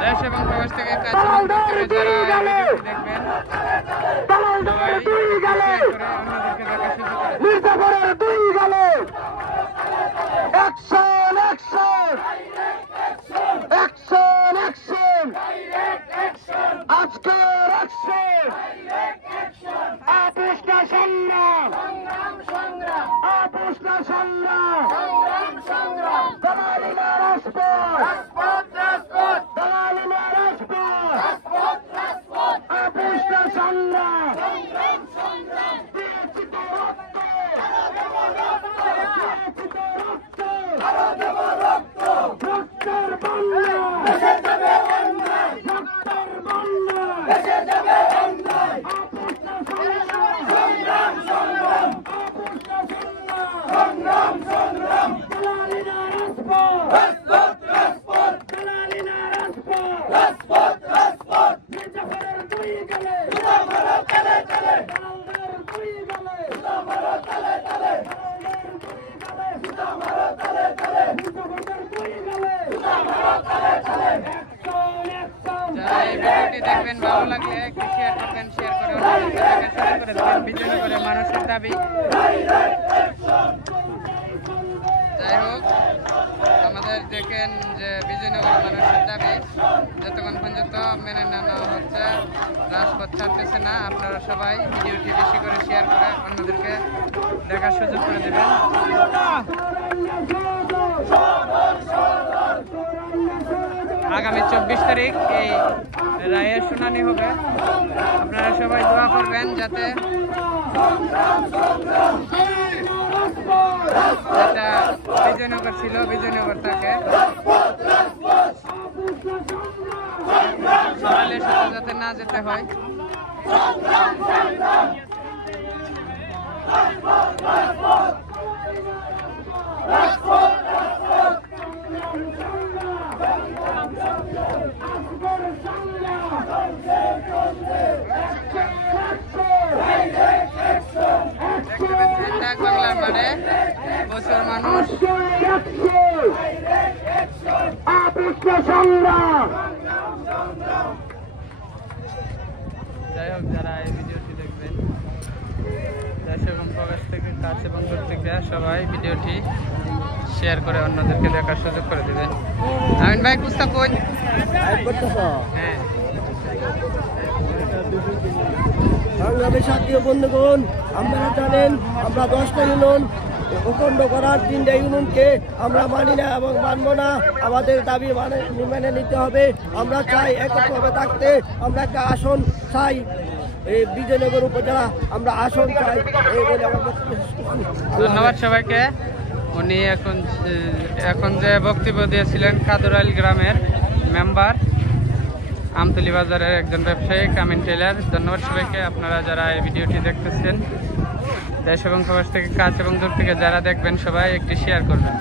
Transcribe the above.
দেশ এবং প্রবাস থেকে কাছে এবং দূর থেকে যারা ভিডিওটি দেখবেন সবাই শেয়ার করে অন্যদেরকে দেখার সুযোগ করে যারা এই ভিডিওটি দেখবেন ভালো লাগলে একটু শেয়ার করবেন, শেয়ার করে অন্যদেরকে দেখার সুযোগ করে দেবেন। বিজয়নগরের মানুষের দাবি। যাই হোক, আমাদের দেখেন যে বিজয়নগরের মানুষের দাবি যতক্ষণ পর্যন্ত মেনে নেওয়া হচ্ছে, রাজপথ ছাড়তেছে না। আপনারা সবাই ভিডিওটি বেশি করে শেয়ার করে অন্যদেরকে দেখার সুযোগ করে দেবেন। আগামী 24 তারিখ এই রায়ের শুনানি হবে। আপনারা সবাই দোয়া করবেন যাতে যেটা বিজয়নগর ছিল বিজয়নগর থাকে, সকালের সাথে যাতে না যেতে হয়। বাংলার মাঠে প্রচুর মানুষ। যাই হোক, যারা এই ভিডিওটি দেখবেন দেশ এবং প্রবাস থেকে কাছে এবং দূর থেকে সবাই ভিডিওটি শেয়ার করে অন্যদেরকে দেখার সুযোগ করে দেবেন। আমিন ভাই কুস্তা কোন? হ্যাঁ, বাংলাদেশ আত্মীয় বন্ধুগণ, আপনারা জানেন আমরা 10টা ইউনিয়ন অখণ্ড করার 3টা ইউনিয়নকে আমরা মানি না এবং মানব না। আমাদের দাবি মেনে নিতে হবে। আমরা চাই এককভাবে থাকতে। আমরা একটা আসন চাই, এই বিজয়নগর উপজেলা আমরা আসন চাই। এই বলে আমার ধন্যবাদ সবাইকে। উনি এখন যে বক্তব্য দিয়েছিলেন কাদুরাইল গ্রামের মেম্বার, আমতলী বাজারের একজন ব্যবসায়ী আমিন টেলার। ধন্যবাদ সবাইকে। আপনারা যারা এই ভিডিওটি দেখতেছেন দেশ এবং প্রবাস থেকে কাছে এবং দূর থেকে যারা দেখবেন সবাই একটি শেয়ার করবেন।